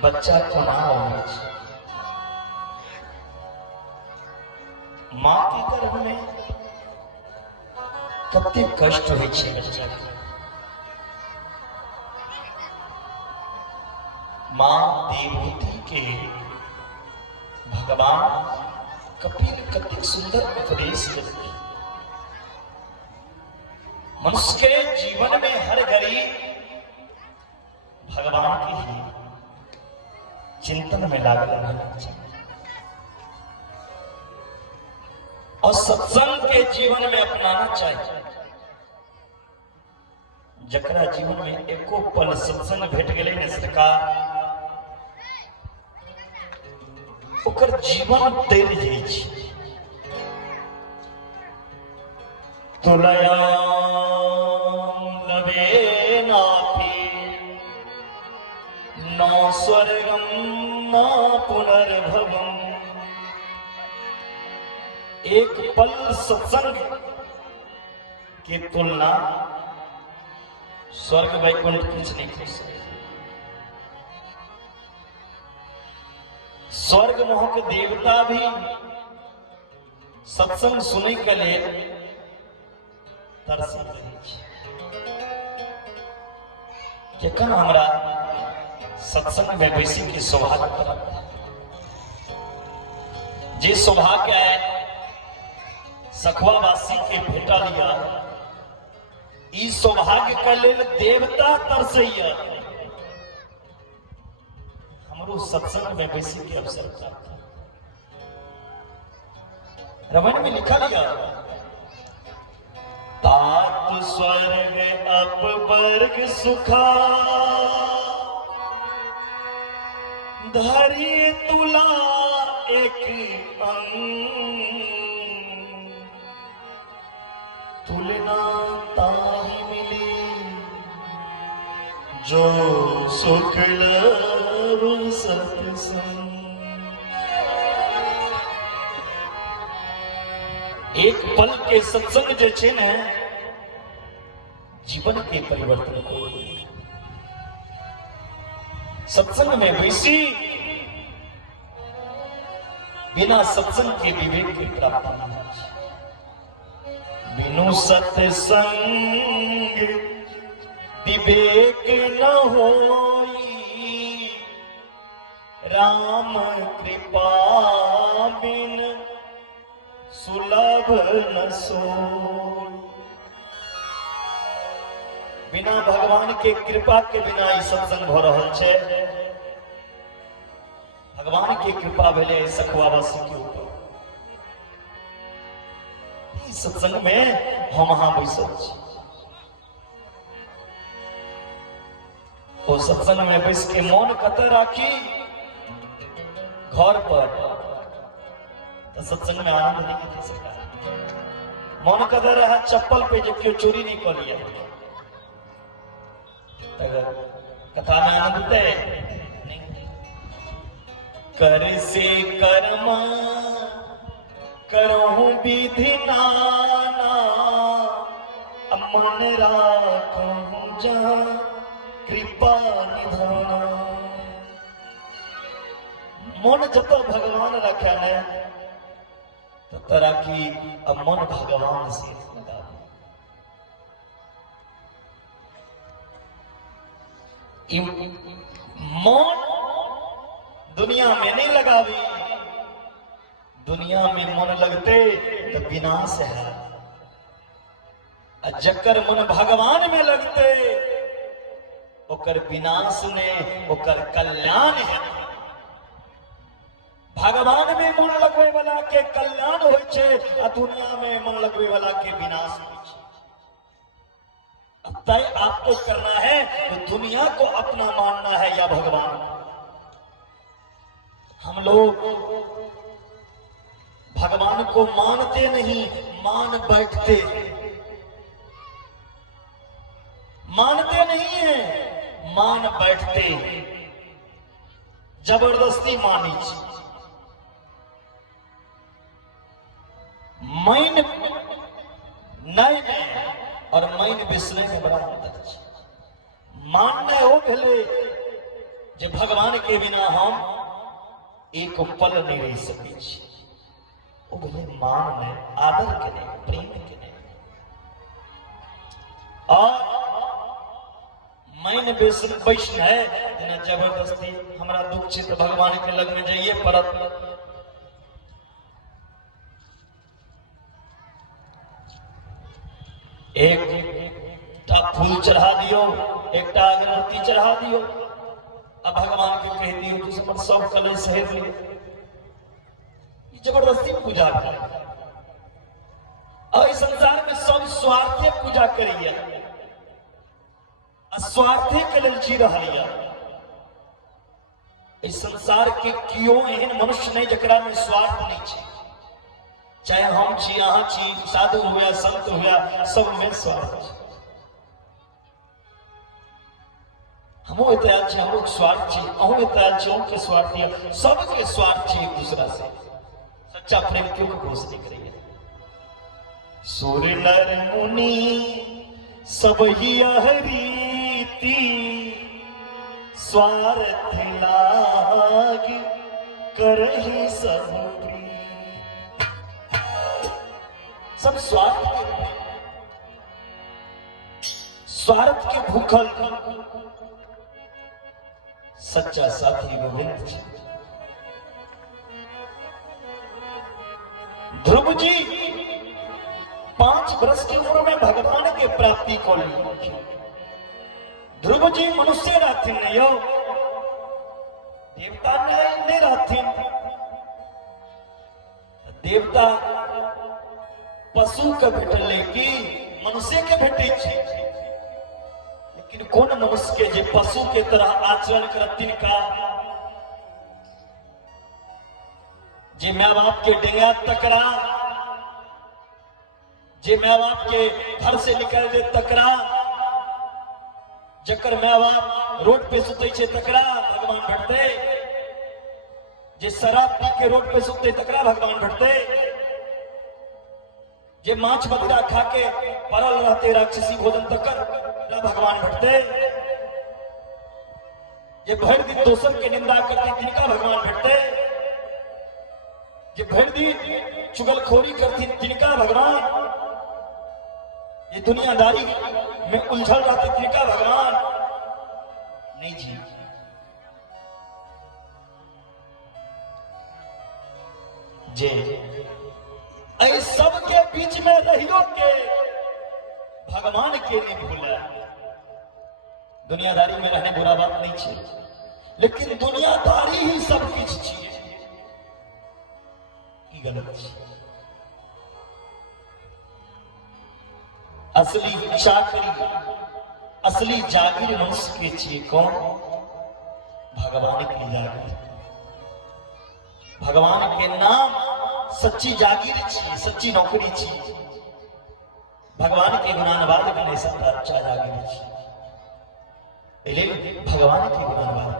बच्चा कोना होवे छै। माँ के गर्भ में कते कष्ट होइ छै बच्चा के। माँ देवहूति के भगवान कपिल कते सुंदर उपदेश देते। मनुष्य के जीवन में हर घड़ी भगवान के ही चिंतन में लागल रहना चाहिए और सत्संग के जीवन में अपनाना चाहिए। जकरा जीवन में एको पल सत्संग भेट गेलै ने सरकार, ओकर जीवन तर जाइ छै। तुलयाम लवे नापि न स्वर्गम न पुनर्भवम। एक पल सत्संग की तुलना स्वर्ग वैकुंठ कुछ नहीं कर सकते। स्वर्ग मोहक देवता भी सत्संग सुनै के लेल तरसल रहै छै। जखन हमरा सत्संग में बैसी के सौभाग्य प्राप्त, जे सौभाग्य है सखुआवासी के भेटल यऽ, ई सौभाग्य के लेल देवता तरसैया। हमरो सत्संग में बैसी के अवसर प्राप्त। रामायण में लिखल यऽ, तात स्वर्ग अपवर्ग सुखा धरी तुला एक अंग। तुलना ताहि मिली जो सुख लव सत्संग। एक पल के सत्संग जे छै ने जीवन के परिवर्तन को। सत्संग में बैसी बिना सत्संग के विवेक की प्राप्ति नहीं है। बिनु सत्संग विवेक न होई, राम कृपा बिन सुलभ न सोई। बिना भगवान के कृपा के बिना ई सत्संग भ रहल छै। भगवान के कृपा भेले सखुआवासी के ऊपर। ई सत्संग में हम अहाँ बैसल छी। ओ सत्संग में बैस के मौन कतऽ राखी? घर पर तो सत्संग में आनंद नहीं कर सकता। मौन कतऽ रहा? चप्पल पे जो क्यों चोरी नहीं कर लिया, कथा में आनंद होते नहीं। कर से कर्मा करहूं विधि नाना, मन राखूं जहाँ कृपा निधाना। मन जब भगवान रखा ने तो तरह की मन भगवान से लगा। मन दुनिया में नहीं लगावी। दुनिया में मन लगते तो विनाश है। जकर मन भगवान में लगते ओकर विनाश ने ओकर कल्याण है। भगवान में मन लगवे वाला के कल्याण होय छै, आ दुनिया में मन लगवे वाला के विनाश होय छै। तय आपको करना है तो दुनिया को अपना मानना है या भगवान। हम लोग भगवान को मानते नहीं, मान बैठते। मानते नहीं है, मान बैठते। जबरदस्ती मानी छी। मैन नय में और मैन बिसरे में बड़ा अंतर है। मानने हो भेले जे भगवान के बिना हम एक पल नहीं रह सके छी। वो बोले मान में आदर के नहीं, प्रेम के नहीं, और मैंने वैष्णव है जबरदस्ती हमारा दुख चित्र भगवान के लग में जाइए परत एक फूल चढ़ा दियो, एक अगरबत्ती चढ़ा दियो, अब भगवान के कह दियो तो सब सब कले सहेज लियो, जबरदस्ती पूजा करे। और इस संसार में सब स्वार्थी पूजा करिए, स्वार्थी के लिए जी रहा है। इस संसार के क्यों एहन मनुष्य नहीं जकरा में स्वार्थ नहीं छे, चाहे हम छी अहाँ छी, साधु हुआ संत हुआ, सब में स्वार्थ छे। हमो इतना छे, हमो स्वार्थ छे, अहू इतना छे, अहू के स्वार्थी, सबके स्वार्थ छे एक दूसरा से। सच्चा प्रेम क्यों घोष नहीं करेंगे। सुर नर मुनि सब ही रीति, स्वार्थ लाग करहि सब प्रीत। सब स्वार्थ के, स्वार्थ के भूखल सच्चा साथी गोविंद जी। ध्रुव जी 5 वर्ष की उम्र में भगवान के प्राप्ति को ली। ध्रुव जी मनुष्य रहथिन नहीं हो, देवता नहीं रहथिन। देवता पशु के भेटले की मनुष्य के भेटे छे, लेकिन कौन मनुष्य के जे पशु के तरह आचरण करथिन का, जे माँ बाप के डेंगा तकरा, जे माँ बाप के घर से निकल दे तकरा, जकर माँ बाप रोड पे सुते छे तकरा भगवान भेटते, जे शराब पी के रोड पे सुते तकरा भगवान भेटते, जे माछ मदिरा खा के परल रहते राक्षसी भोजन तकर भगवान भेटते, जे भर दिन दोसर के निंदा करते तिनका भगवान भेटते, जे भर दिन चुगलखोरी करती तिनका भगवान, ये दुनियादारी में उलझल रहते तिनका भगवान नहीं जी। जे ऐ सब के बीच में रहियो के भगवान के नहीं भूला। दुनियादारी में रहने बुरा बात नहीं छे, लेकिन दुनियादारी ही सब कुछ छे, गलत छे। असली चाकरी, असली जागीर मनुष्य के छे कौन? भगवान की जागीर। भगवान के नाम सच्ची जागीर छे, सच्ची नौकरी छे। भगवान के गुणानुवाद भी नहीं सकता अच्छा जागीर छे, भगवान के गुणानुवाद